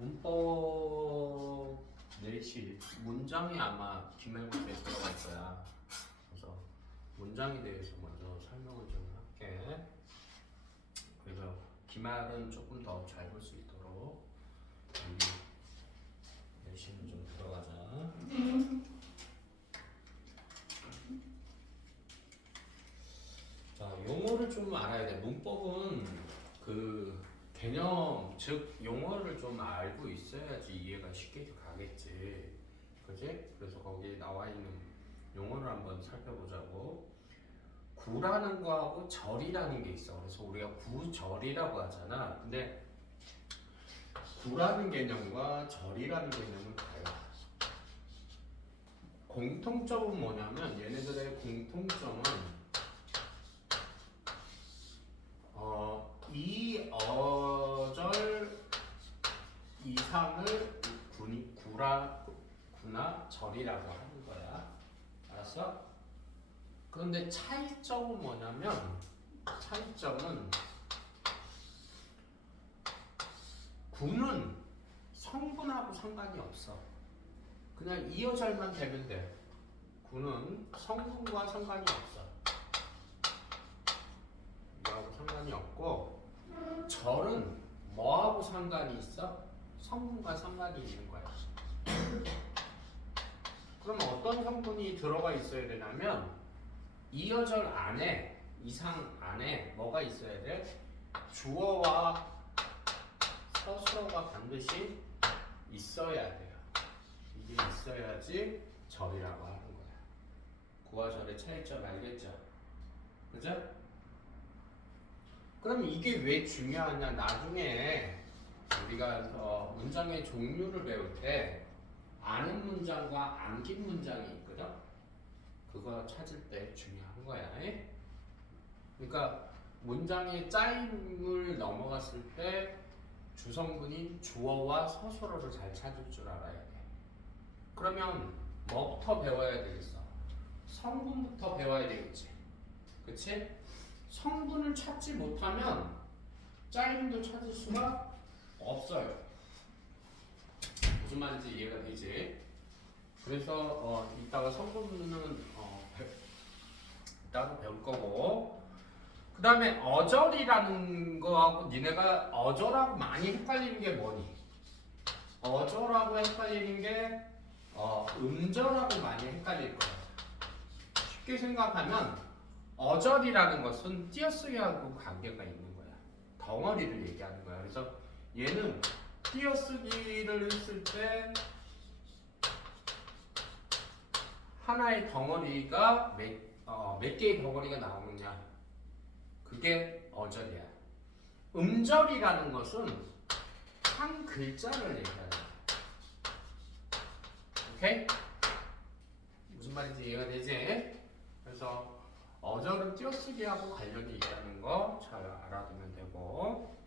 문법 내시 문장이 아마 기말고사에 들어갈 거야. 그래서 문장에 대해서 먼저 설명을 좀 할게. 그래서 기말은 조금 더 잘 볼 수 있도록 여기 내시는 좀 들어가자. 자, 용어를 좀 알아야 돼. 문법은 그 개념, 즉 용어를 좀 알고 있어야지 이해가 쉽게 가겠지. 그지? 그래서 거기에 나와 있는 용어를 한번 살펴보자고. 구라는 거하고 절이라는 게 있어. 그래서 우리가 구절이라고 하잖아. 근데 구라는 개념과 절이라는 개념은 달라. 공통점은 뭐냐면 얘네들의 공통점은 이 어절 이상을 구나 절이라고 하는 거야. 알았어? 그런데 차이점은 뭐냐면 차이점은 구는 성분하고 상관이 없어. 그냥 이 어절만 되면 돼. 구는 성분과 상관이 없어. 이거하고 상관이 없고 절은 뭐하고 상관이 있어? 성분과 상관이 있는 거야. 그럼 어떤 성분이 들어가 있어야 되냐면 이어절 안에 이상 안에 뭐가 있어야 돼? 주어와 서술어가 반드시 있어야 돼요. 이게 있어야지 절이라고 하는 거야. 구와 절의 차이점 알겠죠? 그죠? 그럼 이게 왜 중요하냐? 나중에 우리가 문장의 종류를 배울 때 아는 문장과 암긴 문장이 있거든? 그거 찾을 때 중요한 거야. 그러니까 문장의 짜임을 넘어갔을 때 주성분인 주어와 서술어를 잘 찾을 줄 알아야 돼. 그러면 뭐부터 배워야 되겠어? 성분부터 배워야 되겠지. 그치? 성분을 찾지 못하면 짜임도 찾을 수가 없어요. 무슨 말인지 이해가 되지? 그래서 이따가 성분은 따로 배울 거고, 그 다음에 어절이라는 거하고 니네가 어절하고 많이 헷갈리는 게 뭐니? 어절하고 헷갈리는 게 음절하고 많이 헷갈릴 거야. 쉽게 생각하면 어절이라는 것은 띄어쓰기하고 관계가 있는 거야. 덩어리를 얘기하는 거야. 그래서 얘는 띄어쓰기를 했을 때 하나의 덩어리가 몇 개의 덩어리가 나오느냐, 그게 어절이야. 음절이라는 것은 한 글자를 얘기하는 거야. 오케이? 무슨 말인지 이해가 되지? 그래서 어절은 띄어쓰기하고 관련이 있다는 거 잘 알아두면 되고,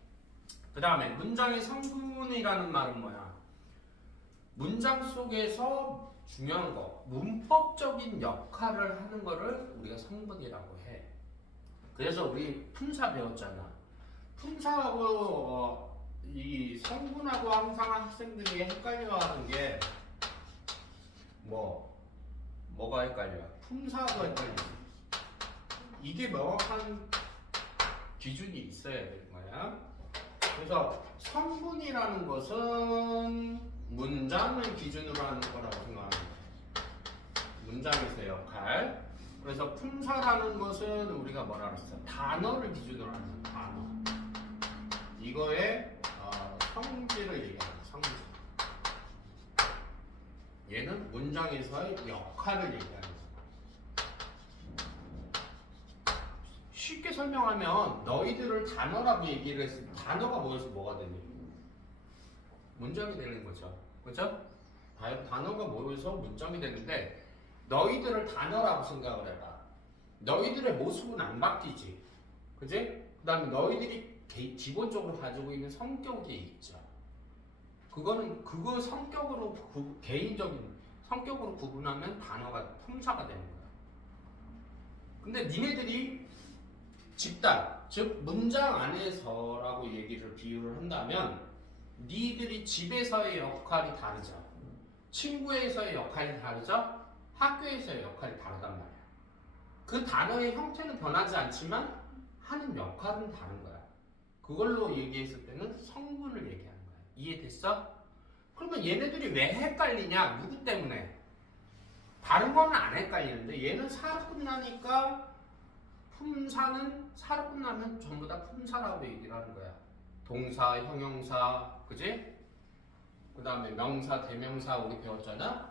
그 다음에 문장의 성분이라는 말은 뭐야? 문장 속에서 중요한 거, 문법적인 역할을 하는 거를 우리가 성분이라고 해. 그래서 우리 품사 배웠잖아. 품사하고 이 성분하고 항상 학생들이 헷갈려하는 게 뭐가 헷갈려? 품사하고 헷갈리지. 이게 명확한 기준이 있어야 되는 거야. 그래서 성분이라는 것은 문장을 기준으로 하는 거라고 생각하는 거야. 문장에서의 역할. 그래서 품사라는 것은 우리가 뭐라 그랬어? 단어를 기준으로 하는 단어. 이거의 성질을 얘기하는 성질. 얘는 문장에서의 역할을 얘기하는 거야. 쉽게 설명하면 너희들을 단어라고 얘기를 했을 때 단어가 모여서 뭐가 되니? 문장이 되는 거죠. 그렇죠? 단어가 모여서 문장이 되는데 너희들을 단어라고 생각을 해봐. 너희들의 모습은 안 바뀌지. 그지? 그 다음에 너희들이 기본적으로 가지고 있는 성격이 있죠. 그거 성격으로 개인적인 성격으로 구분하면 단어가 품사가 되는 거야. 근데 니네들이 집단, 즉 문장 안에서라고 얘기를 비유를 한다면 니들이 집에서의 역할이 다르죠. 친구에서의 역할이 다르죠. 학교에서의 역할이 다르단 말이야. 그 단어의 형태는 변하지 않지만 하는 역할은 다른 거야. 그걸로 얘기했을 때는 성분을 얘기하는 거야. 이해됐어? 그러면 얘네들이 왜 헷갈리냐? 누구 때문에? 다른 거는 안 헷갈리는데 얘는 사로 끝나니까 품사는 사로 끝나면 전부 다 품사라고 얘기를 하는 거야. 동사, 형용사, 그지? 그 다음에 명사, 대명사 우리 배웠잖아?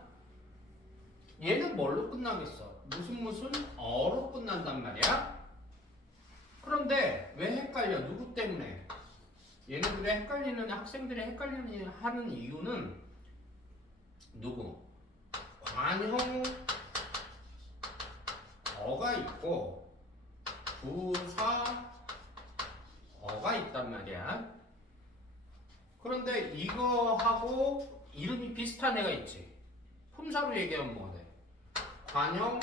얘는 뭘로 끝나겠어? 무슨 어로 끝난단 말이야? 그런데 왜 헷갈려? 누구 때문에? 얘네들이 헷갈리는, 학생들이 헷갈리는 하는 이유는 누구? 관형 어가 있고 부사 어가 있단 말이야. 그런데 이거하고 이름이 비슷한 애가 있지. 품사로 얘기하면 뭐가 돼? 관형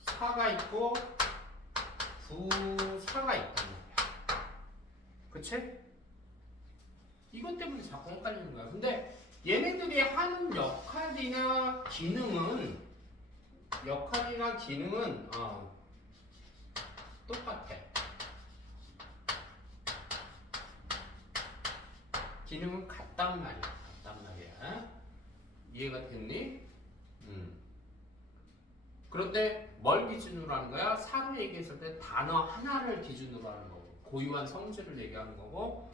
사가 있고 부사가 있단 말이야. 그치? 이것 때문에 자꾸 헷갈리는 거야. 근데 얘네들이 하는 역할이나 기능은 똑같아. 기능은 같단 말이야. 이해가 됐니? 그런데 뭘 기준으로 하는 거야? 사로 얘기했을 때 단어 하나를 기준으로 하는 거고, 고유한 성질을 얘기하는 거고,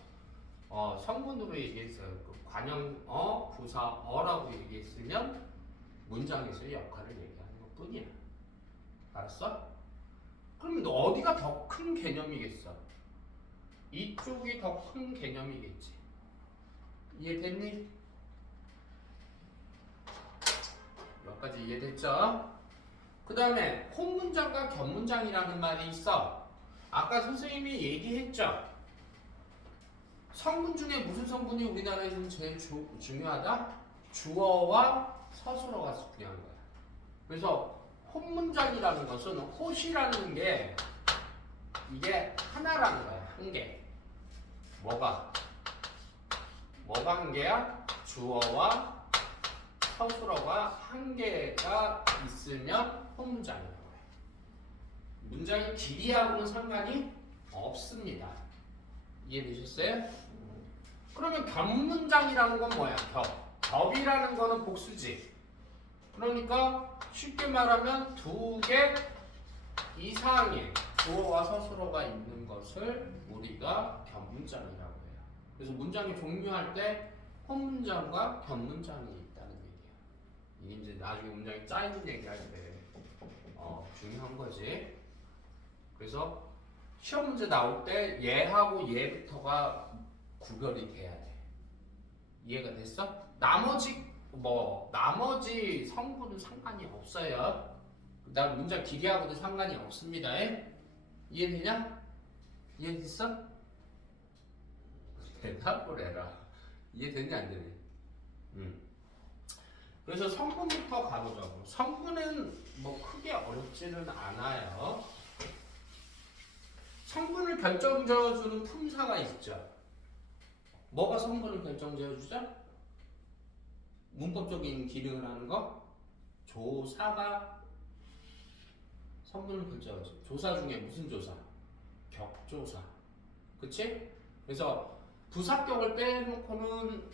성분으로 얘기했어요. 그 관형어, 부사어라고 얘기했으면 문장에서의 역할을 얘기하는 것 뿐이야. 알았어? 그럼 너 어디가 더 큰 개념이겠어? 이쪽이 더 큰 개념이겠지. 이해됐니? 여기까지 이해됐죠? 그 다음에 콩문장과 겹문장이라는 말이 있어. 아까 선생님이 얘기했죠? 성분 중에 무슨 성분이 우리나라에서는 제일 중요하다? 주어와 서술어가 중요한 거야. 그래서 홈문장이라는 것은 홈이라는 게 이게 하나라는 거야. 한 개. 뭐가 한 개야? 주어와 서술어가 한 개가 있으면 홈문장이라고 해. 문장의 길이하고는 상관이 없습니다. 이해되셨어요? 그러면 겹문장이라는 건 뭐야? 겹이라는 거는 복수지. 그러니까 쉽게 말하면 두 개 이상의 주어와 서술어가 있는 것을 우리가 겹문장이라고 해요. 그래서 문장을 종류할 때 홈문장과 겹문장이 있다는 얘기야. 이게 이제 나중에 문장이 짜이는 얘기할 때 중요한 거지. 그래서 시험 문제 나올 때 얘하고 얘부터가 구별이 돼야 돼. 이해가 됐어? 나머지 성분은 상관이 없어요. 그다음 문장 길이하고도 상관이 없습니다. 이해되냐? 이해됐어? 대답을 해라. 이해되냐 안 되니? 그래서 성분부터 가보자고. 성분은 뭐 크게 어렵지는 않아요. 성분을 결정지어주는 품사가 있죠. 뭐가 성분을 결정지어주죠? 문법적인 기능을 하는 거? 조사가 성분을 결정하죠. 조사 중에 무슨 조사? 격조사. 그치? 그래서 부사격을 빼놓고는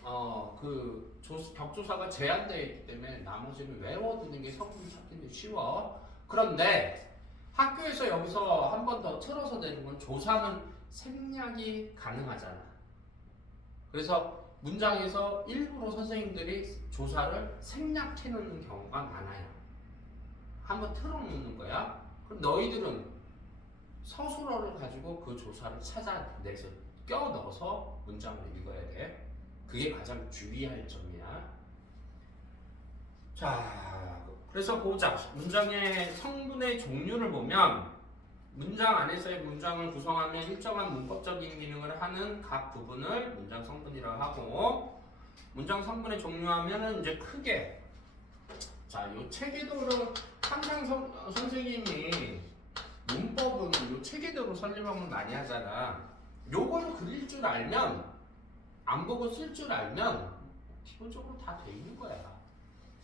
격조사가 제한되어 있기 때문에 나머지는 외워두는 게 성분 찾기는 쉬워. 그런데 학교에서 여기서 한 번 더 틀어서 내는 건 조사는 생략이 가능하잖아. 그래서 문장에서 일부러 선생님들이 조사를 생략해놓는 경우가 많아요. 한번 틀어놓는 거야. 그럼 너희들은 서술어를 가지고 그 조사를 찾아내서 껴넣어서 문장을 읽어야 돼. 그게 가장 주의할 점이야. 자, 그래서 보자. 문장의 성분의 종류를 보면 문장 안에서의 문장을 구성하면 일정한 문법적인 기능을 하는 각 부분을 문장 성분이라고 하고, 문장 성분의 종류하면은 이제 크게, 자, 요 체계도로 항상 선생님이 문법은 요 체계도로 설명을 많이 하잖아. 요거를 그릴 줄 알면 안 보고 쓸 줄 알면 기본적으로 다 돼 있는 거야.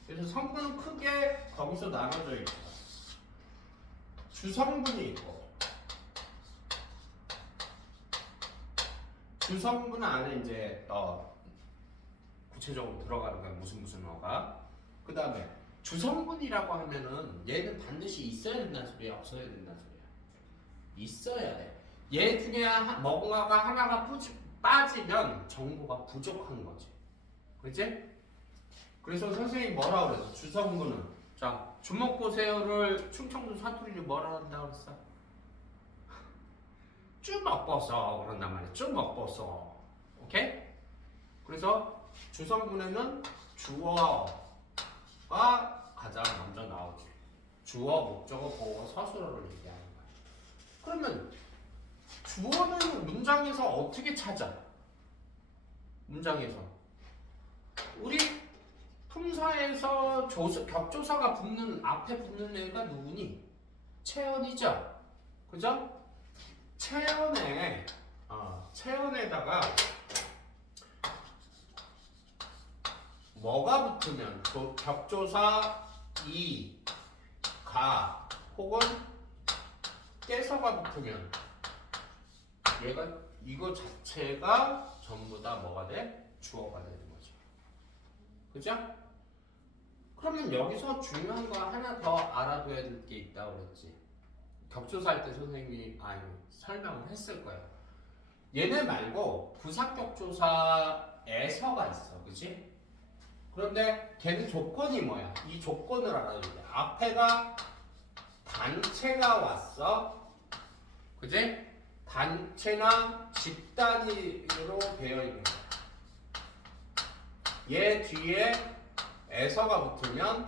그래서 성분은 크게 거기서 나눠져 있고 주성분이 있고 주성분 안에 이제 구체적으로 들어가는 거야. 무슨 어가. 그 다음에 주성분이라고 하면은 얘는 반드시 있어야 된다는 소리야, 없어야 된다는 소리야. 있어야 돼. 얘 중에 뭔가가 하나가 빠지면 정보가 부족한 거지. 그치? 그래서 선생님이 뭐라 그랬어? 주성분은 자 주먹 보세요를 충청도 사투리로 뭐라 한다고 그랬어? 주먹 보소 그런단 말이야. 주먹 보소. 오케이? 그래서 주성분에는 주어가 가장 먼저 나오지. 주어, 목적어, 보어, 서술어를 얘기하는 거야. 그러면 주어는 문장에서 어떻게 찾아? 문장에서 우리 품사에서 격조사가 앞에 붙는 애가 누구니? 체언이죠. 그죠? 체언에다가 뭐가 붙으면 격조사 이, 가 혹은 깨서가 붙으면 얘가 이거 자체가 전부 다 뭐가 돼? 주어가 되는 거죠. 그죠? 그러면 여기서 중요한 거 하나 더 알아둬야 될 게 있다고 그랬지. 격조사 할 때 선생님이 설명을 했을 거예요. 얘네 말고 부사격조사에서가 있어. 그치? 그런데 걔는 조건이 뭐야? 이 조건을 알아야 돼. 앞에가 단체가 왔어. 그치? 단체나 집단위로 되어 있는 거야. 얘 뒤에 에서가 붙으면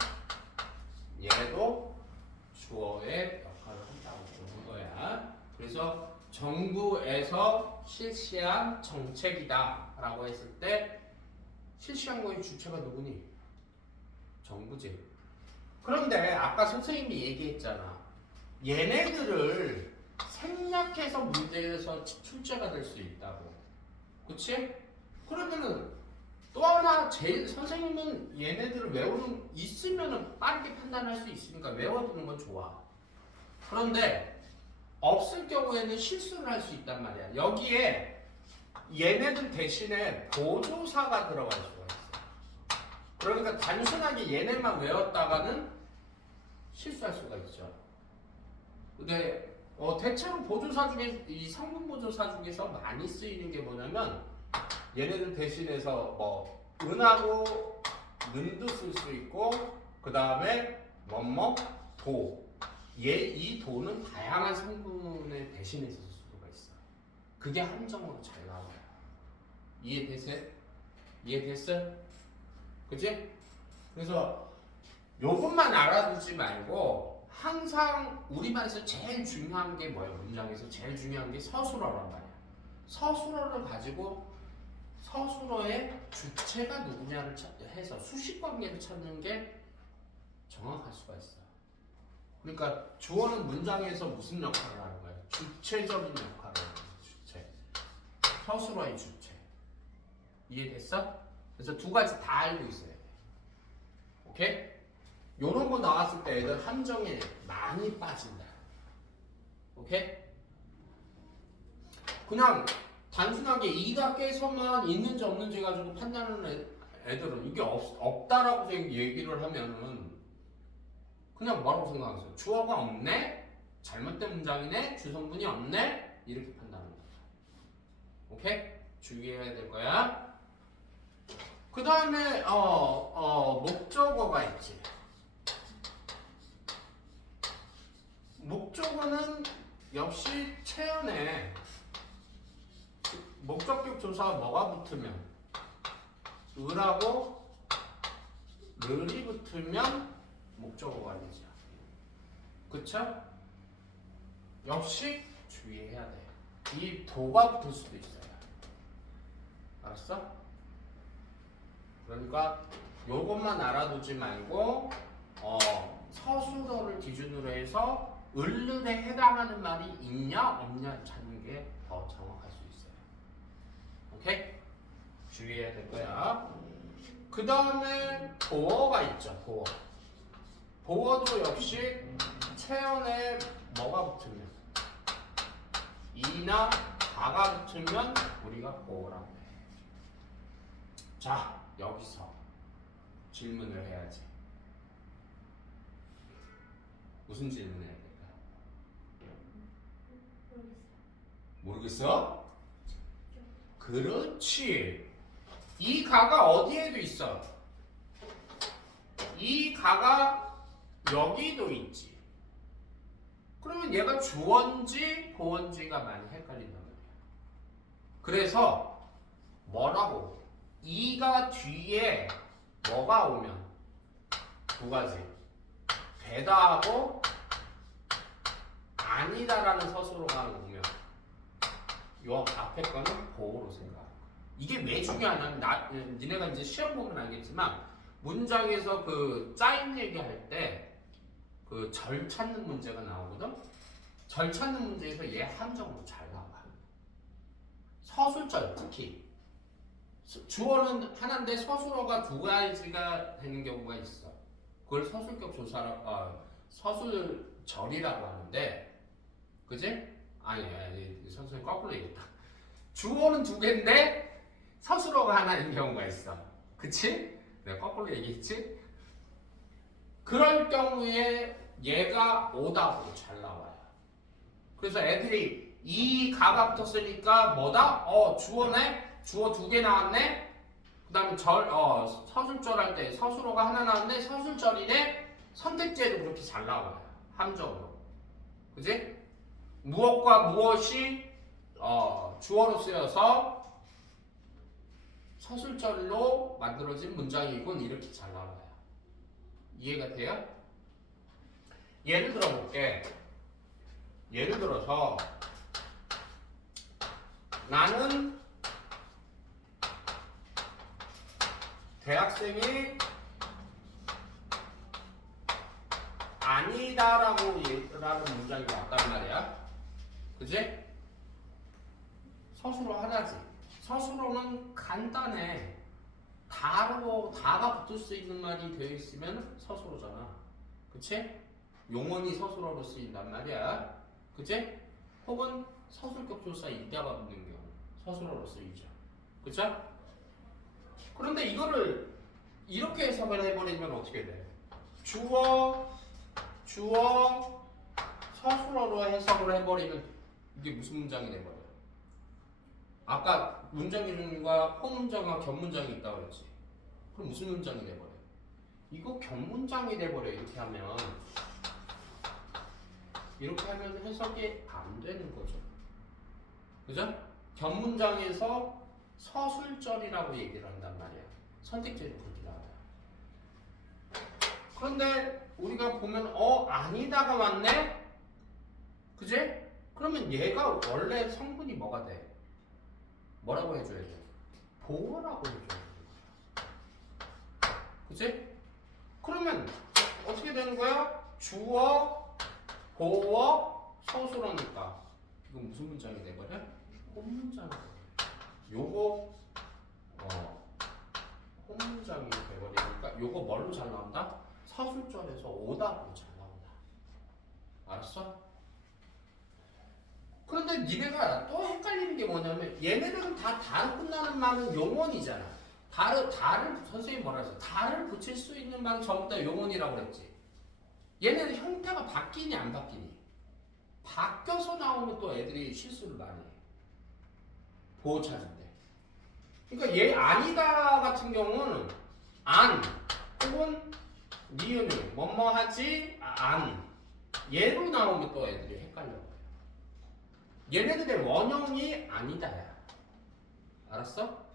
얘도 주어의 역할을 한다고 보는 거야. 그래서 정부에서 실시한 정책이다 라고 했을 때 실시한 거의 주체가 누구니? 정부지. 그런데 아까 선생님이 얘기했잖아. 얘네들을 생략해서 문제에서 출제가 될 수 있다고. 그치? 그러면은 또 하나 선생님은 얘네들을 있으면은 빠르게 판단할 수 있으니까 외워두는 건 좋아. 그런데 없을 경우에는 실수를 할 수 있단 말이야. 여기에 얘네들 대신에 보조사가 들어갈 수가 있어. 그러니까 단순하게 얘네만 외웠다가는 실수할 수가 있죠. 근데 대체로 보조사 중에 이 성분 보조사 중에서 많이 쓰이는 게 뭐냐면 얘네들 대신해서 은하고 는도 쓸 수 있고 그 다음에 도. 이 도는 다양한 성분을 대신해서 쓸 수가 있어. 그게 함정으로 잘 나와요. 이해됐어? 그치? 그래서 요것만 알아두지 말고 항상 우리말에서 제일 중요한 게 뭐야? 문장에서 제일 중요한 게 서술어란 말이야. 서술어를 가지고 서술어의 주체가 누구냐를 해서 수식관계를 찾는 게 정확할 수가 있어. 그러니까 주어는 문장에서 무슨 역할을 하는 거야? 주체적인 역할을 하는 거야. 주체. 서술어의 주체. 이해됐어? 그래서 두 가지 다 알고 있어야 돼. 오케이? 요런 거 나왔을 때 애들 함정에 많이 빠진다. 오케이? 그냥 단순하게 이가 깨서만 있는지 없는지 가지고 판단하는 애들은 이게 없다라고 얘기를 하면은 그냥 뭐라고 생각하세요? 주어가 없네? 잘못된 문장이네? 주성분이 없네? 이렇게 판단하는 거죠. 오케이? 주의해야 될 거야. 그 다음에 목적어가 있지. 목적어는 역시 체언에 목적격 조사가 뭐가 붙으면 을하고 르이 붙으면 목적어가 되죠. 그쵸? 역시 주의해야 돼. 이 도가 붙을 수도 있어요. 알았어? 그러니까 요것만 알아두지 말고 서술어를 기준으로 해서 을른에 해당하는 말이 있냐 없냐 찾는 게 더 정확할 수 있어요. 오케이? 주의해야 될 거야. 그 다음에 보어가 있죠. 보어. 보어도 역시 체언에 뭐가 붙으면 이나 가가 붙으면 우리가 보어라고 해. 자, 여기서 질문을 해야지. 무슨 질문을 해야 될까? 모르겠어? 그렇지. 이 가가 어디에도 있어? 이 가가 여기도 있지. 그러면 얘가 주어인지 보어인지가 많이 헷갈린단 말이야. 그래서 뭐라고? 이가 뒤에 뭐가 오면 두 가지. 되다하고 아니다라는 서술어가 오면 요 앞에 거는 보어로 생각해. 이게 왜 중요하냐면 니네가 이제 시험 보면 알겠지만 문장에서 그 짜임 얘기할 때 그 절 찾는 문제가 나오거든. 절 찾는 문제에서 얘 함정으로 잘 나와. 서술절 특히 주어는 하나인데 서술어가 두 가지가 되는 경우가 있어. 그걸 서술격 조사라 서술절이라고 하는데, 그지? 아니 선생님 거꾸로 얘기했다. 주어는 두 개인데 서술어가 하나인 경우가 있어. 그치? 내가 거꾸로 얘기했지? 그럴 경우에 얘가 오답으로 잘 나와요. 그래서 애들이 이 가가 붙었으니까 뭐다? 주어네? 주어 두 개 나왔네? 그 다음에 서술절 할 때 서술어가 하나 나왔네? 서술절이네? 선택지에도 그렇게 잘 나와요. 함정으로. 그지? 무엇과 무엇이 주어로 쓰여서 서술절로 만들어진 문장이군. 이렇게 잘 나와요. 이해가 돼요? 예를 들어 볼게. 예를 들어서 나는 대학생이 아니다라고 라는 문장이 왔단 말이야. 그지? 서술어 하나지. 서술어는 간단해. 다가 붙을 수 있는 말이 되어 있으면 서술어잖아. 그치? 용언이 서술어로 쓰인단 말이야. 그치? 혹은 서술격 조사 이다가 붙는 경우 서술어로 쓰이죠. 그쵸? 그런데 이거를 이렇게 해석을 해버리면 어떻게 돼? 주어, 서술어로 해석을 해버리면 이게 무슨 문장이 돼버려? 아까 문장 기준과 포문장과 견문장이 있다고 그랬지. 그럼 무슨 문장이 돼버려? 이거 견문장이 돼버려. 이렇게 하면 해석이 안 되는 거죠. 그죠? 견문장에서 서술절이라고 얘기를 한단 말이야. 선택지에도 그렇게 나와요. 그런데 우리가 보면 아니다가 왔네? 그지? 그러면 얘가 원래 성분이 뭐가 돼? 뭐라고 해줘야 돼? 보어라고 해줘야 돼. 그치? 그러면 어떻게 되는 거야? 주어, 보어, 서술어니까 이거 무슨 문장이 돼버려? 혼문장이 돼버려. 요거 혼문장이 돼버리니까 요거 뭘로 잘 나온다? 서술절에서 오답으로 잘 나온다. 알았어? 그런데 니네가 또 헷갈리는 게 뭐냐면 얘네들은 다 다로 끝나는 말은 용언이잖아. 다를 선생님이 뭐라 했어? 다를 붙일 수 있는 말은 전부 다 용언이라고 그랬지. 얘네들 형태가 바뀌니 안 바뀌니? 바뀌어서 나오면 또 애들이 실수를 많이 해. 보호 찾은데. 그러니까 얘 아니다 같은 경우는 안 혹은 니은이 뭐뭐하지 안 얘로 나오면 또 애들이 헷갈려. 얘네들의 원형이 아니다야. 알았어?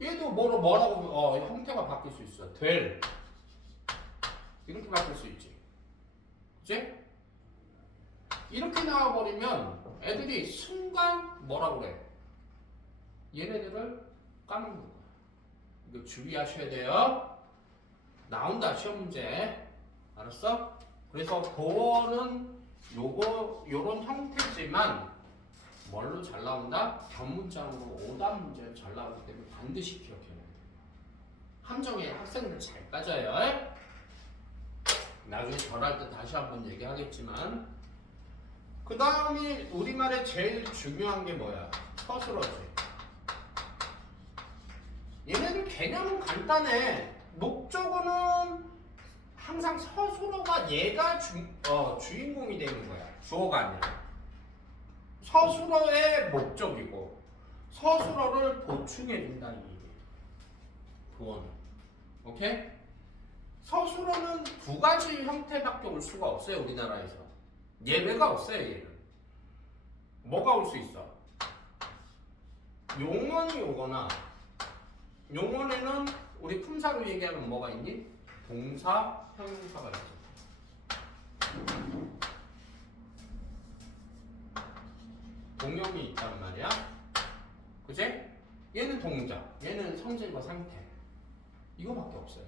얘도 뭐라고 형태가 바뀔 수 있어. 될 이렇게 바뀔 수 있지. 그치? 이렇게 나와버리면 애들이 순간 뭐라고 그래? 얘네들을 까먹는 거야. 이거 주의하셔야 돼요. 나온다 시험 문제. 알았어? 그래서 보어는 요런 형태지만 뭘로 잘 나온다? 견문장으로 오답 문제로 잘 나오기 때문에 반드시 기억해야 돼요. 함정에 학생들 잘 빠져요. 나중에 절할 때 다시 한번 얘기하겠지만 그 다음이 우리말에 제일 중요한 게 뭐야? 서술어지. 얘네들 개념은 간단해. 목적어는 항상 서술어가 얘가 주인공이 되는 거야. 주어가 아니라. 서술어의 목적이고 서술어를 보충해 준다는 얘기예요. 보어는. 오케이? 서술어는 두 가지 형태밖에 올 수가 없어요. 우리나라에서. 예외가 없어요. 얘는. 뭐가 올 수 있어? 용언이 오거나 용언에는 우리 품사로 얘기하면 뭐가 있니? 동사, 형용사가 있죠. 동형이 있단 말이야. 그치? 얘는 동작, 얘는 성질과 상태. 이거밖에 없어요.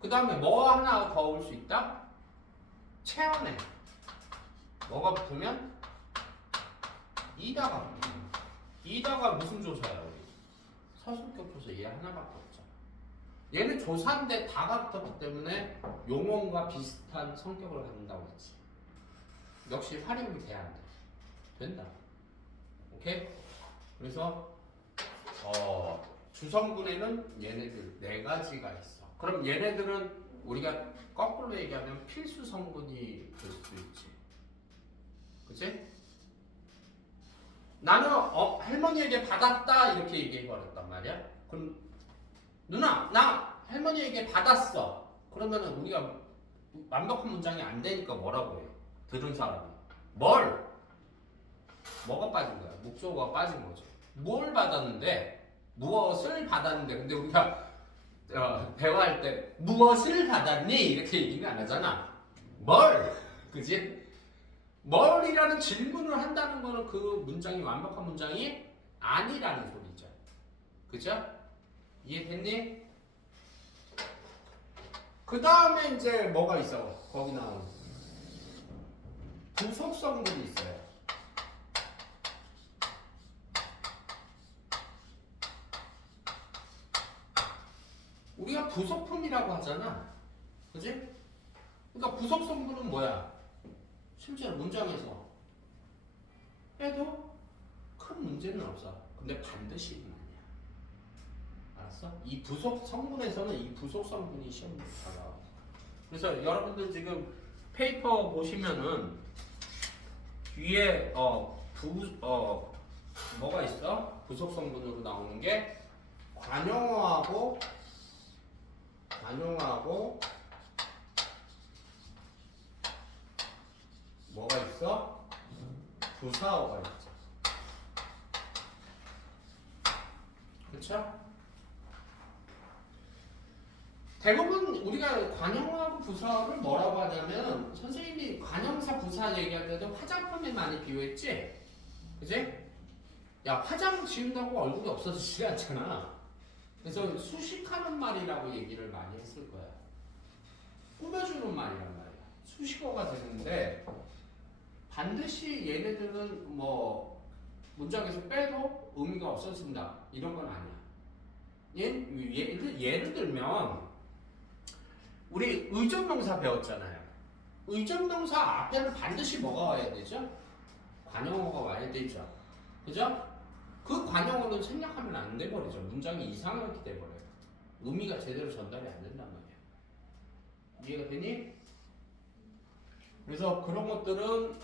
그 다음에 뭐 하나 더 올 수 있다? 체언에 뭐가 붙으면? 이다가 붙으면. 이다가 무슨 조사야 우리? 서술격 조사 얘 하나밖에 없잖아. 얘는 조사인데 다가 붙었기 때문에 용언과 비슷한 성격을 갖는다고 했지. 역시 활용이 돼야 한다. 된다. 오케이? 그래서 주성분에는 얘네들 네 가지가 있어. 그럼 얘네들은 우리가 거꾸로 얘기하면 필수 성분이 될 수도 있지. 그치? 나는 할머니에게 받았다 이렇게 얘기해 버렸단 말이야. 그럼 누나 나 할머니에게 받았어. 그러면은 우리가 완벽한 문장이 안 되니까 뭐라고 해요? 들은 사람이 뭐가 빠진 거야? 목적어가 빠진 거죠. 뭘 받았는데 무엇을 받았는데 근데 우리가 대화할 때 무엇을 받았니? 이렇게 얘기는 안 하잖아. 뭘? 그지? 뭘이라는 질문을 한다는 거는 그 문장이 완벽한 문장이 아니라는 소리죠. 그죠? 이해됐니? 그 다음에 이제 뭐가 있어? 거기 나오는 부속성분이 있어요. 우리가 부속품이라고 하잖아. 그지? 그러니까 부속성분은 뭐야? 실제로 문장에서 해도 큰 문제는 없어. 근데 반드시는 아니야. 알았어? 이 부속 성분에서는 이 부속 성분이 시험에 나와. 그래서 여러분들 지금 페이퍼 보시면은 뒤에 뭐가 있어? 부속 성분으로 나오는 게 관용어하고 뭐가 있어? 부사어가 있죠. 그렇죠? 대부분 우리가 관용어하고 부사어를 뭐라고 하냐면 선생님이 관형사 부사 얘기할 때도 화장품에 많이 비유했지? 그지? 야 화장 지운다고 얼굴이 없어지지 않잖아. 그래서 수식하는 말이라고 얘기를 많이 했을 거야. 꾸며주는 말이란 말이야. 수식어가 되는데 반드시 얘네들은 뭐 문장에서 빼도 의미가 없어진다 이런 건 아니야. 예를 들면 우리 의존명사 배웠잖아요. 의존명사 앞에는 반드시 뭐가 와야 되죠? 관용어가 와야 되죠. 그죠? 그 관용어는 생략하면 안 돼버리죠. 문장이 이상하게 돼버려요. 의미가 제대로 전달이 안 된단 말이야. 이해가 되니? 그래서 그런 것들은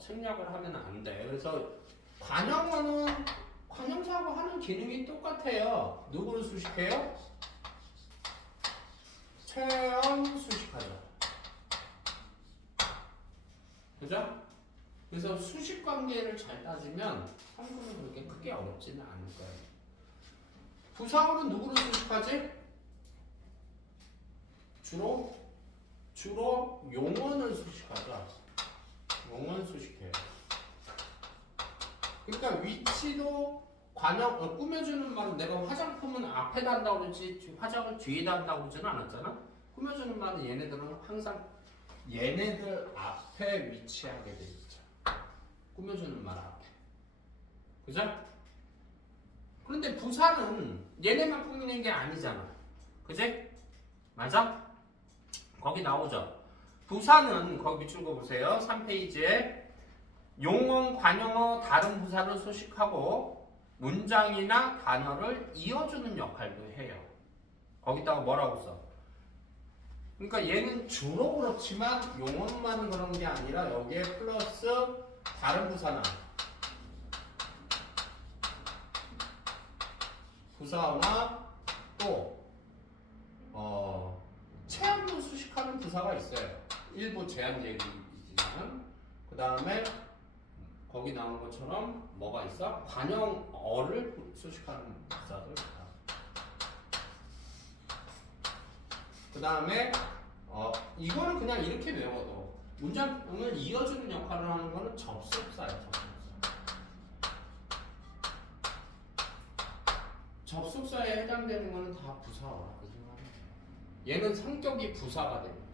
생략을 하면 안 돼. 그래서 관용어는 관형사하고 하는 기능이 똑같아요. 누구를 수식해요? 체험 수식하죠. 그죠? 그래서 수식 관계를 잘 따지면 한국은 그렇게 크게 어렵지는 않을 거예요. 부사어는 누구를 수식하지? 주로 용언을 수식하죠. 용언 수식해요. 그러니까 위치도 꾸며주는 말은 내가 화장품은 앞에다 한다고 그랬지 화장을 뒤에다 한다고 그러지는 않았잖아. 꾸며주는 말은 얘네들은 항상 얘네들 앞에 위치하게 돼 있죠. 꾸며주는 말 앞에. 그죠? 그런데 부사는 얘네만 꾸미는 게 아니잖아. 그지? 맞아? 거기 나오죠. 부사는 거기 밑줄 거 보세요. 3페이지에 용언, 관용어, 다른 부사를 소식하고 문장이나 단어를 이어주는 역할도 해요. 거기다가 뭐라고 써? 그러니까 얘는 주로 그렇지만 용언만 그런 게 아니라 여기에 플러스 다른 부사나 부사나 또 체험도 수식하는 부사가 있어요. 일부 제한 얘기지만 그 다음에 거기 나온 것처럼 뭐가 있어? 관용어를 수식하는 부사도 있다. 그 다음에 이거는 그냥 이렇게 외워도 문장을 이어주는 역할을 하는 거는 접속사예요. 접속사에 해당되는 거는 다 부사어라. 그 생각은. 얘는 성격이 부사가 됩니다.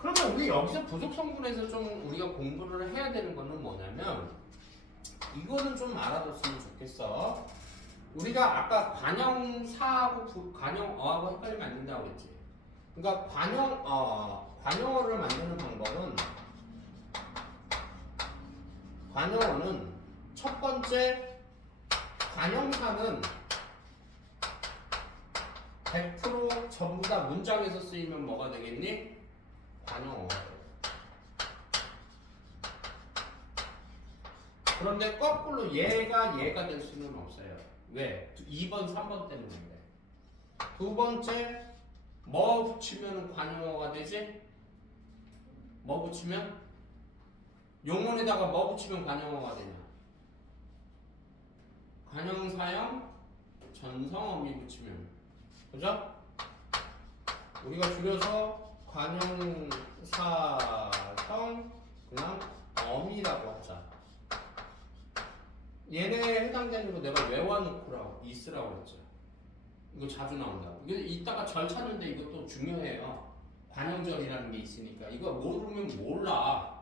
그러면 우리 여기서 부족성분에서 좀 우리가 공부를 해야 되는 거는 뭐냐면 이거는 좀 알아뒀으면 좋겠어. 우리가 아까 관형사하고 관형어하고 헷갈리면 안 된다고 그랬지. 그러니까 관형어를 만드는 방법은 관형어는 첫 번째 관형사는 100% 전부 다 문장에서 쓰이면 뭐가 되겠니? 관형어가 돼. 그런데 거꾸로 얘가 될 수는 없어요. 왜? 2번, 3번 때문인데. 두 번째, 뭐 붙이면 관용어가 되지? 뭐 붙이면? 용언에다가 뭐 붙이면 관용어가 되냐? 관형사형, 전성어미 붙이면. 그죠? 우리가 줄여서 관형사형, 그냥 어미라고 하자. 얘네에 해당되는 거 내가 외워놓고라고 있으라고 그랬죠. 이거 자주 나온다고. 이따가 절 찾는데 이것도 중요해요. 관형절이라는 게 있으니까 이거 모르면 몰라.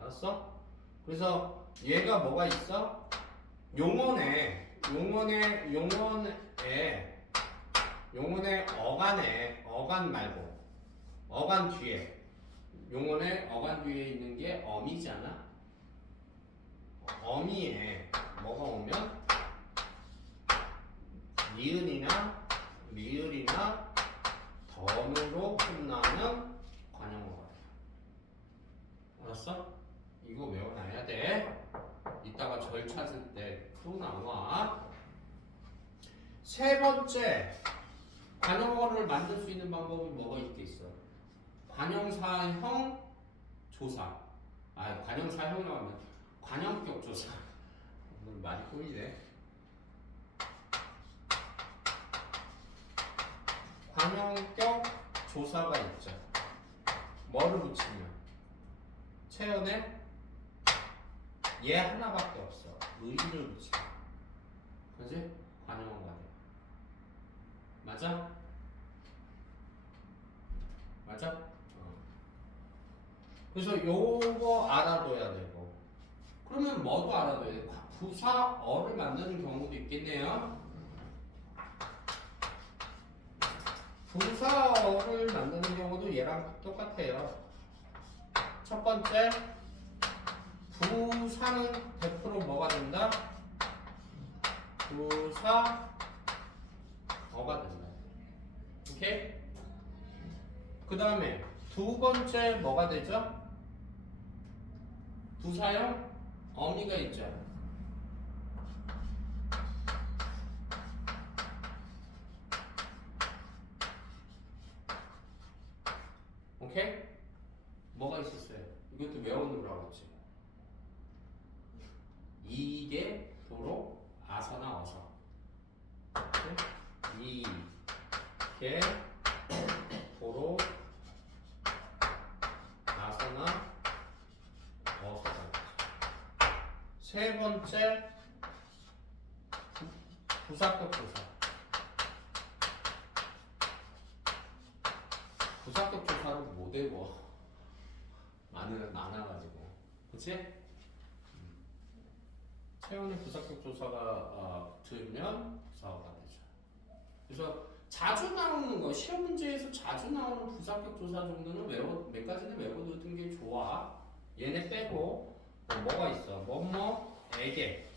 알았어? 그래서 얘가 뭐가 있어? 용언에 어간 말고 어간 뒤에 용언에 어간 뒤에 있는 게 어미잖아. 어미에 뭐가 오면 니은이나 리을이나 덤으로 끝나는 관형어가 돼. 알았어? 이거 외워놔야 돼. 이따가 절 찾을 때 또 나와. 세 번째, 관형어를 만들 수 있는 방법이 뭐가 있겠어? 관형사형 조사. 관형사형이라고 하면 관형격 조사. 오늘 많이 꼬이네. 관형격 조사가 있죠. 뭐를 붙이면? 채연에 얘 하나밖에 없어. 의를 붙이면. 그지? 관형어가 돼. 맞아? 맞아? 그래서 요거 알아둬야 되고. 그러면 뭐도 알아둬야 돼? 부사어를 만드는 경우도 있겠네요. 부사어를 만드는 경우도 얘랑 똑같아요. 첫 번째, 부사는 100% 뭐가 된다? 부사어가 된다. 오케이? 그 다음에 두 번째 뭐가 되죠? 부사형 어미가 있죠. 오케이? 뭐가 있었어요? 이것도 외워놓으라고 했지. 이게 도로 아서나 어서. 이게 도로 아서나 어서다. 세 번째 부사격 조사. 부사격 조사를 못 외워. 많아가지고. 그치? 태연의 부사격 조사가 붙으면 부사어가 되죠. 그래서 자주 나오는 거, 시험 문제에서 자주 나오는 부사격 조사 정도는 몇 가지는 외워두는 게 좋아. 얘네 빼고 뭐가 있어? 뭐뭐에게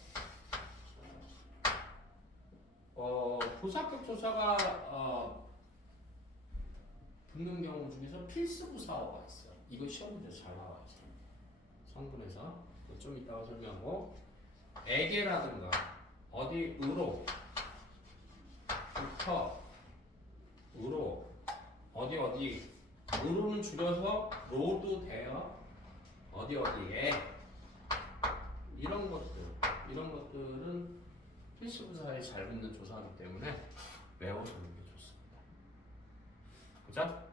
부사격 조사가 붙는 경우 중에서 필수 부사어가 있어. 이거 시험 문제에서 잘 나와 있어. 성분에서 좀 이따가 설명하고 에게라든가 어디 으로 부터 으로 어디 으로는 줄여서 로도 돼요. 어디에 이런 것들은 필수 부사에 잘 붙는 조사이기 때문에 외워두는 게 좋습니다. 그죠?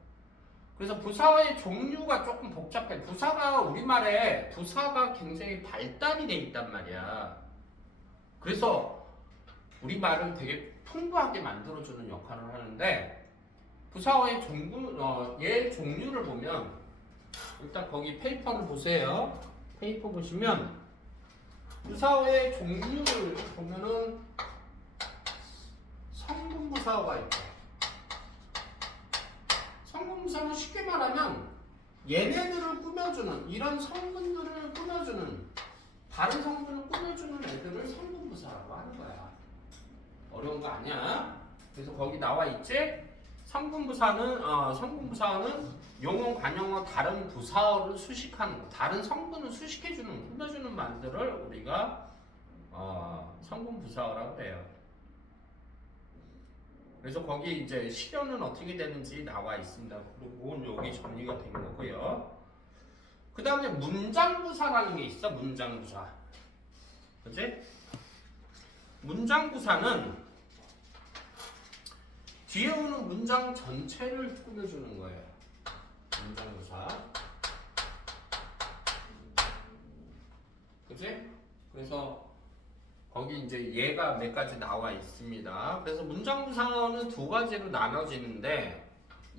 그래서 부사의 종류가 조금 복잡해. 부사가 우리말에 부사가 굉장히 발달이 돼 있단 말이야. 그래서 우리말을 되게 풍부하게 만들어주는 역할을 하는데 부사어의 종류를 보면 일단 거기 페이퍼를 보세요. 페이퍼 보시면 부사어의 종류를 보면은 성분부사어가 있고 성분부사는 쉽게 말하면 얘네들을 꾸며주는 이런 성분들을 꾸며주는 다른 성분을 꾸며주는 애들을 성분부사라고 하는 거야. 어려운 거 아니야. 그래서 거기 나와 있지? 성분부사는 용어, 관용어, 다른 부사어를 수식하는 거, 다른 성분을 수식해주는, 꾸며주는 말들을 우리가 성분부사어라고 해요. 그래서 거기 이제 실현은 어떻게 되는지 나와 있습니다. 그리고 여기 정리가 된 거고요. 그 다음에 문장부사라는 게 있어. 문장부사. 그치? 문장부사는 뒤에 오는 문장 전체를 꾸며주는 거예요. 문장부사. 그치? 그래서 거기 이제 얘가 몇 가지 나와 있습니다. 그래서 문장부사어는 두 가지로 나눠지는데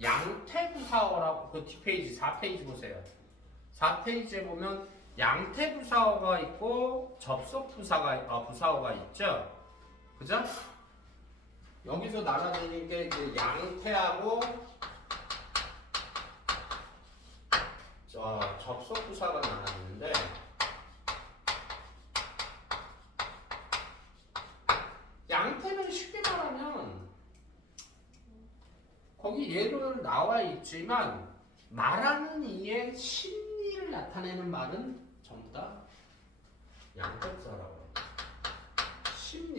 양태부사어라고 그 뒷페이지 4페이지 보세요. 4페이지에 보면 양태부사어가 있고 부사어가 있죠. 그죠? 여기서 나눠지는 게 이제 양태하고 접속부사가 나눠지는데 양태는 쉽게 말하면 거기 예로 나와 있지만 말하는 이의 심리를 나타내는 말은 전부 다 양태부사라고 해요. 심리.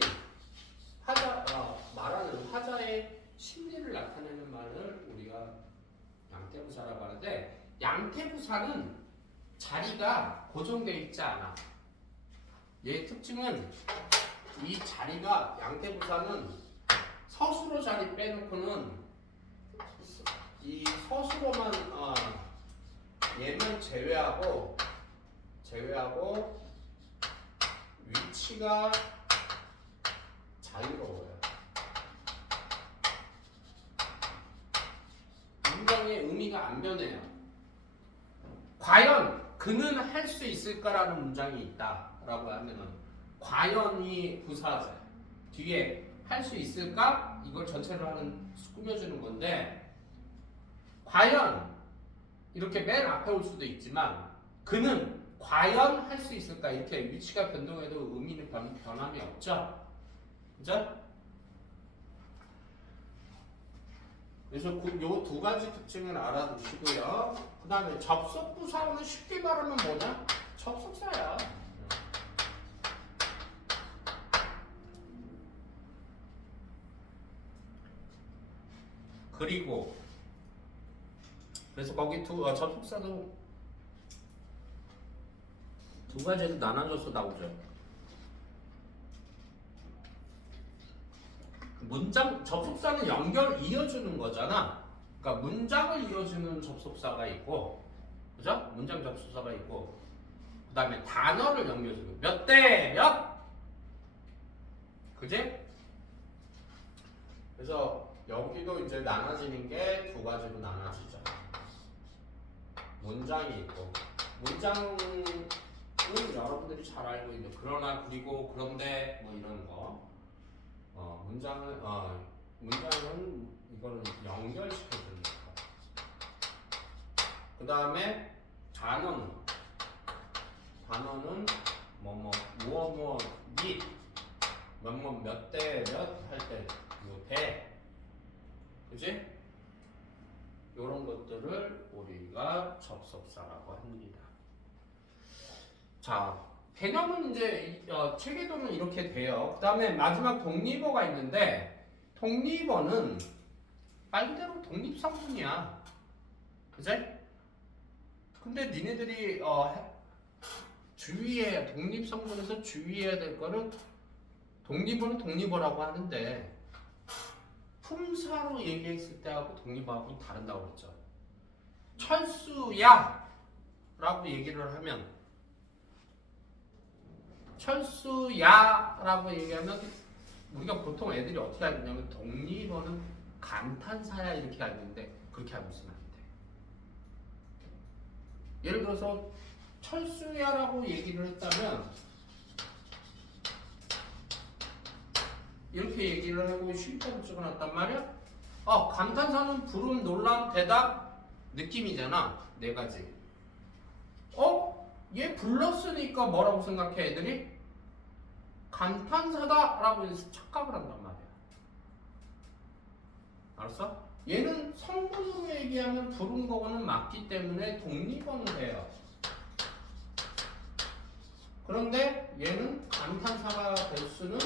말하는 화자의 심리를 나타내는 말을 우리가 양태부사라고 하는데 양태부사는 자리가 고정되어 있지 않아. 얘의 특징은 이 자리가 양태부사는 서술어 자리 빼놓고는 이 서술어만 얘만 제외하고 위치가 자유로워요. 문장의 의미가 안 변해요. 과연 그는 할 수 있을까라는 문장이 있다라고 하면은 과연이 부사죠. 뒤에 할 수 있을까? 이걸 전체로 꾸며주는 건데 과연 이렇게 맨 앞에 올 수도 있지만 그는 과연 할 수 있을까? 이렇게 위치가 변동해도 의미는 변함이 없죠. 그죠? 그래서 요 두 가지 특징을 알아두시고요. 그 다음에 접속부사어는 쉽게 말하면 뭐냐? 접속사야. 그리고 그래서 거기 접속사도 두 가지로 나눠져서 나오죠. 문장 접속사는 이어주는 거잖아. 그러니까 문장을 이어주는 접속사가 있고, 그죠? 문장 접속사가 있고, 그 다음에 단어를 연결해주는 몇 대 몇, 그지? 그래서 여기도 이제 나눠지는 게 두 가지로 나눠지죠. 문장이 있고, 문장 여러분들이 잘 알고 있는 그러나 그리고 그런데 뭐 이런 거 문장은 이거는 연결시켜주는 거. 그 다음에 단어는 뭐뭐 무엇 및 뭐뭐 몇 대 몇 할 때 대, 그지? 이런 것들을 우리가 접속사라고 합니다. 자, 개념은 이제 체계도는 이렇게 돼요. 그 다음에 마지막 독립어가 있는데 독립어는 말 그대로 독립성분이야. 그지? 근데 니네들이 독립성분에서 주의해야 될 거는 독립어는 독립어라고 하는데 품사로 얘기했을 때하고 독립어하고는 다른다고 그랬죠. 철수야 라고 얘기를 하면 우리가 보통 애들이 어떻게 알겠냐면 독립어는 감탄사야 이렇게 알는데 그렇게 알고 있으면 안 돼. 예를 들어서 철수야라고 얘기를 했다면 이렇게 얘기를 하고 쉼표를 찍어놨단 말이야. 감탄사는 부름, 놀람, 대답, 느낌이잖아. 네 가지. 얘 불렀으니까 뭐라고 생각해 애들이? 감탄사다 라고 해서 착각을 한단 말이야. 알았어? 얘는 성분으로 얘기하면 부른 거는 맞기 때문에 독립어는 돼요. 그런데 얘는 감탄사가 될 수는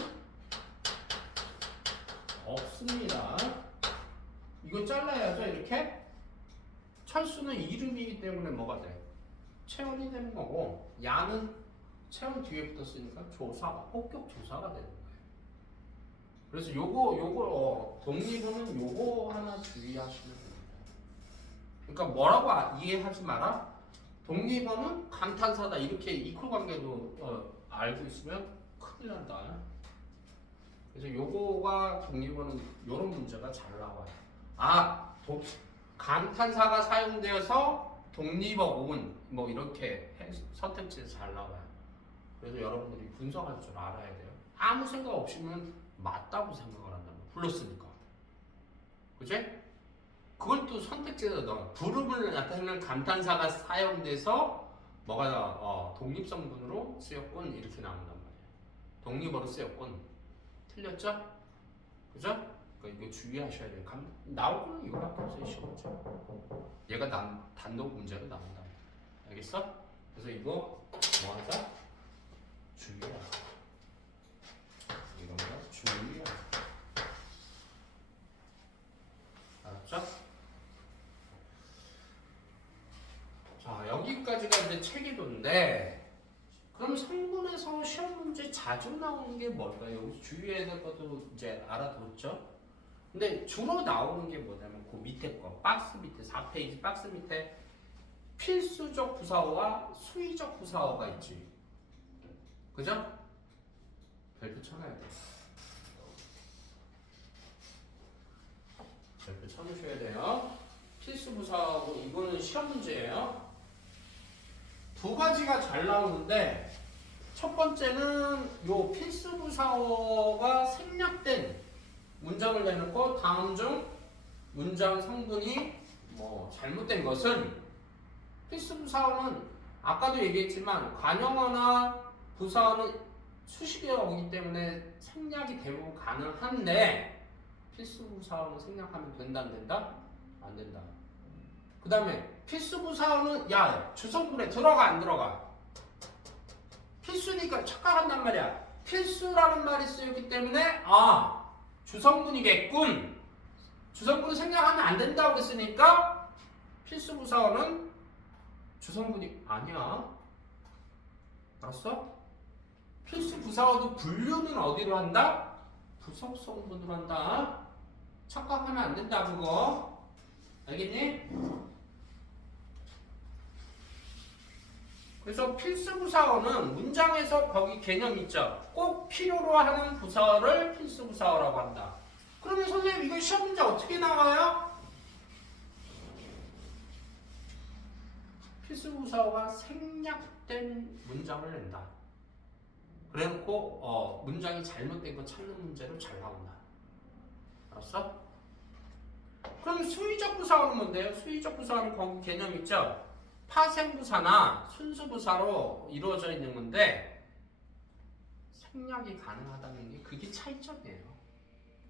없습니다. 이거 잘라야죠. 이렇게. 철수는 이름이기 때문에 뭐가 돼? 체온이 되는 거고, 야는 체온 뒤에 붙었으니까 조사, 혹격 조사가 되는 거예요. 그래서 요거 독립어는 요거 하나 주의하시면 됩니다. 그러니까 뭐라고 이해하지 마라. 독립어는 감탄사다 이렇게 이퀄 관계도 알고 있으면 큰일 난다. 그래서 요거가 독립어는 요런 문제가 잘 나와요. 감탄사가 사용되어서 독립어군 뭐 이렇게 선택지에서 잘 나와요. 그래서 여러분들이 분석할 줄 알아야 돼요. 아무 생각 없이면 맞다고 생각을 한다는 거야. 불렀으니까. 그치? 그걸 또 선택지에다 넣어. 부름을 나타내는 감탄사가 사용돼서 뭐가 독립성분으로 쓰였군 이렇게 나온단 말이야. 독립어로 쓰였군. 틀렸죠? 그죠? 그러니까 이거 주의하셔야 돼요. 나올 거는 이거밖에 없어요. 시험죠. 얘가 단독 문제로 나온다. 알겠어? 그래서 이거 뭐 하자? 주의하자. 이런 거 주의하자. 알았죠? 자, 여기까지가 이제 체계도인데, 그럼 성분에서 시험 문제 자주 나오는 게 뭘까요? 여기 주의해야 될 것도 이제 알아뒀죠? 근데 주로 나오는 게 뭐냐면 그 밑에 거, 박스 밑에 4페이지 박스 밑에 필수적 부사어와 수의적 부사어가 있지. 그죠? 별표 쳐놔야 돼. 별표 쳐놓으셔야 돼요. 필수 부사하고 이거는 시험 문제예요. 두 가지가 잘 나오는데 첫 번째는 요 필수 부사어가 생략된 문장을 내놓고 다음 중 문장 성분이 뭐 잘못된 것은 필수 부사어는 아까도 얘기했지만 관용어나 부사어는 수식어가 오기 때문에 생략이 대부분 가능한데 필수 부사어는 생략하면 된다 안 된다? 안 된다. 그 다음에 필수 부사어는 주성분에 들어가 안 들어가? 필수니까 착각한단 말이야. 필수라는 말이 쓰였기 때문에 주성분이겠군. 주성분을 생략하면 안 된다고 그랬으니까 필수 부사어는 주성분이 아니야. 알았어? 필수 부사어도 분류는 어디로 한다? 부속성분으로 한다. 착각하면 안 된다 그거. 알겠니? 그래서 필수 부사어는 문장에서 거기 개념 있죠. 꼭 필요로 하는 부사어를 필수 부사어라고 한다. 그러면 선생님 이거 시험 문제 어떻게 나와요? 필수부사어가 생략된 문장을 낸다. 그래놓고 문장이 잘못된 거 찾는 문제로 잘 나온다. 알았어? 그럼 수의적 부사어는 뭔데요? 수의적 부사어는 거기 개념 있죠? 파생부사나 순수부사로 이루어져 있는 건데 생략이 가능하다는 게 그게 차이점이에요.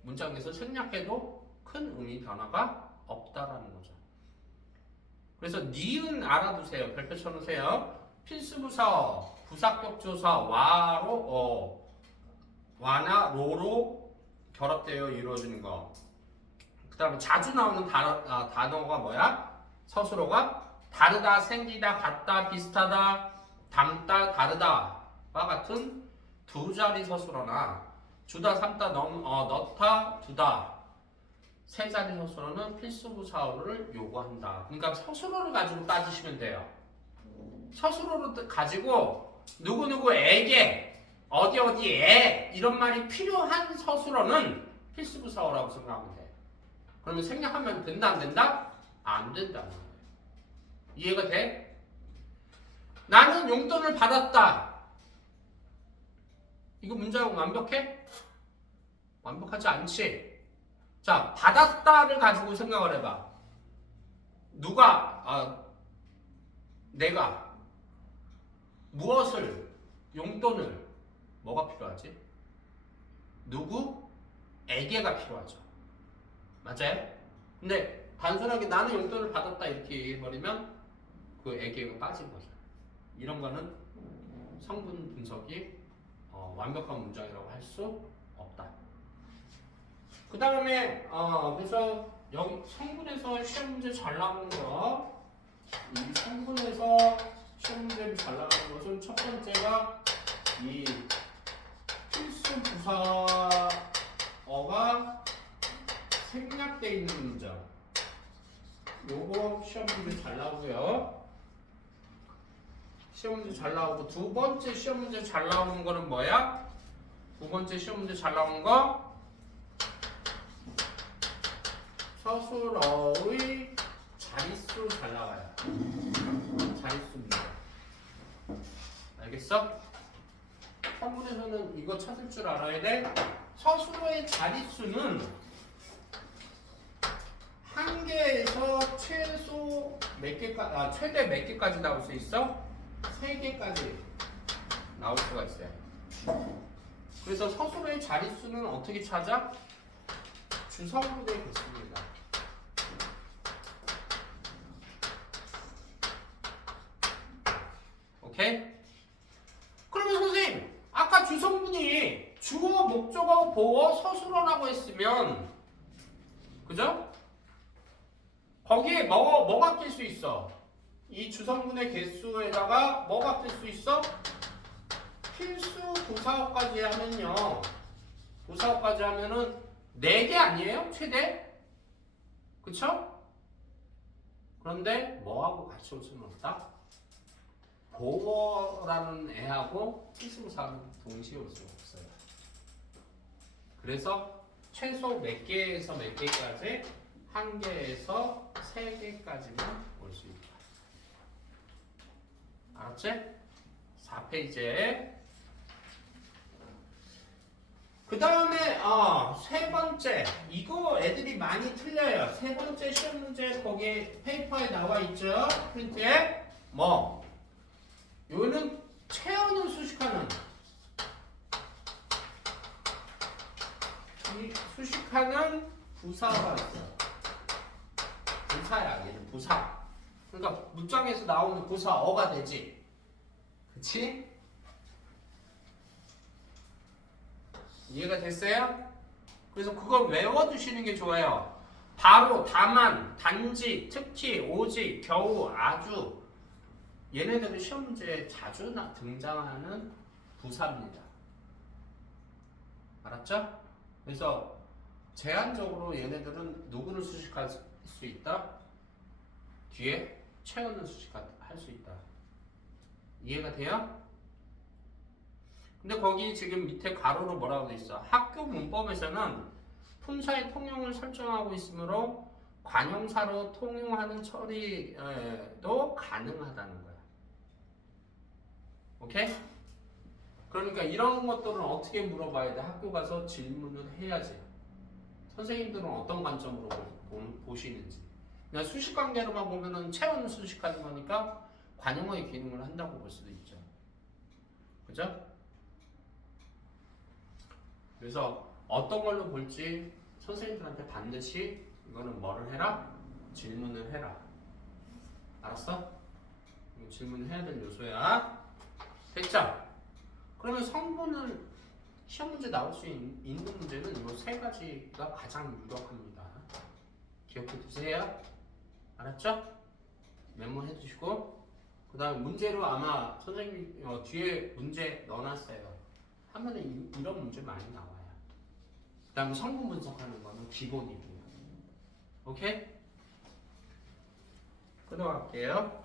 문장에서 생략해도 큰 의미 변화가 없다라는 거죠. 그래서 니은 알아두세요. 별표 쳐놓으세요. 필수부사어, 부사격조사, 와나 로로 결합되어 이루어지는 거. 그 다음에 자주 나오는 단어가 뭐야? 서술어가 다르다, 생기다, 같다, 비슷하다, 닮다, 다르다와 같은 두 자리 서술어나 주다, 삼다, 넣다, 두다 세 자리 서술어는 필수부사어를 요구한다. 그러니까 서술어를 가지고 따지시면 돼요. 서술어를 가지고 누구누구에게 어디에 이런 말이 필요한 서술어는 필수부사어라고 생각하면 돼. 그러면 생략하면 된다 안 된다? 안 된다는 거예요. 이해가 돼? 나는 용돈을 받았다. 이거 문장 완벽해? 완벽하지 않지? 자, 받았다를 가지고 생각을 해봐. 내가 무엇을, 용돈을, 뭐가 필요하지? 누구에게가 필요하죠. 맞아요? 근데 단순하게 나는 용돈을 받았다 이렇게 얘기해버리면 그 에게가 빠진 거죠. 이런 거는 성분 분석이 완벽한 문장이라고 할 수 없다. 그 다음에 그래서 여기 성분에서 시험 문제 잘 나오는 거, 이 성분에서 시험 문제 잘 나오는 것은 첫 번째가 이 필수 부사어가 생략되어 있는 문장. 요거 시험 문제 잘 나오고요. 시험 문제 잘 나오고 두 번째 시험 문제 잘 나오는 거는 뭐야? 두 번째 시험 문제 잘 나오는 거 서술어의 자릿수 잘 나와요. 자릿수입니다. 알겠어? 성분에서는 이거 찾을 줄 알아야 돼. 서술어의 자릿수는 한 개에서 최소 몇 개까지, 최대 몇 개까지 나올 수 있어? 3개까지 나올 수가 있어요. 그래서 서술어의 자릿수는 어떻게 찾아? 주성분의 개수입니다. 오케이? 그러면 선생님, 아까 주성분이 주어, 목적어, 보어, 서술어라고 했으면, 그죠? 거기에 뭐가 낄 수 있어? 이 주성분의 개수에다가 뭐가 낄 수 있어? 필수 부사어까지 하면요. 부사어까지 하면은 4개 아니에요? 최대? 그쵸? 그런데 뭐하고 같이 올 수는 없다? 보어라는 애하고 필수 부사는 동시에 올 수가 없어요. 그래서 최소 몇 개에서 몇 개까지? 1개에서 3개까지만 올 수 있다. 알았지? 4페이지에 그 다음에 세 번째, 이거 애들이 많이 틀려요. 세 번째 시험 문제 거기 페이퍼에 나와 있죠. 프린트에 요는 채우는 수식하는, 이 수식하는 부사가 있어요. 부사야, 얘는 부사. 그러니까 문장에서 나오는 부사어가 되지. 그치? 이해가 됐어요? 그래서 그걸 외워두시는 게 좋아요. 바로, 다만, 단지, 특히, 오직, 겨우, 아주 얘네들은 시험 문제에 자주 등장하는 부사입니다. 알았죠? 그래서 제한적으로 얘네들은 누구를 수식할 수 있다? 뒤에 채우는 수식할 수 있다. 이해가 돼요? 근데 거기 지금 밑에 가로로 뭐라고 돼 있어? 학교 문법에서는 품사의 통용을 설정하고 있으므로 관용사로 통용하는 처리도 가능하다는 거야. 오케이? 그러니까 이런 것들은 어떻게 물어봐야 돼? 학교 가서 질문을 해야지. 선생님들은 어떤 관점으로 보시는지. 그냥 수식 관계로만 보면은 채워는 수식하는 거니까 관용어의 기능을 한다고 볼 수도 있죠. 그죠? 그래서 어떤 걸로 볼지 선생님들한테 반드시 이거는 뭐를 해라? 질문을 해라. 알았어? 이거 질문을 해야 될 요소야. 됐죠? 그러면 성분은 시험 문제 나올 수 있는 문제는 이 세 가지가 가장 유력합니다. 기억해 두세요. 알았죠? 메모해 두시고 그 다음에 문제로 아마 선생님 뒤에 문제 넣어놨어요. 하면은 이런 문제 많이 나와요. 그 다음에 성분 분석하는 거는 기본이고요. 오케이? 끊어갈게요.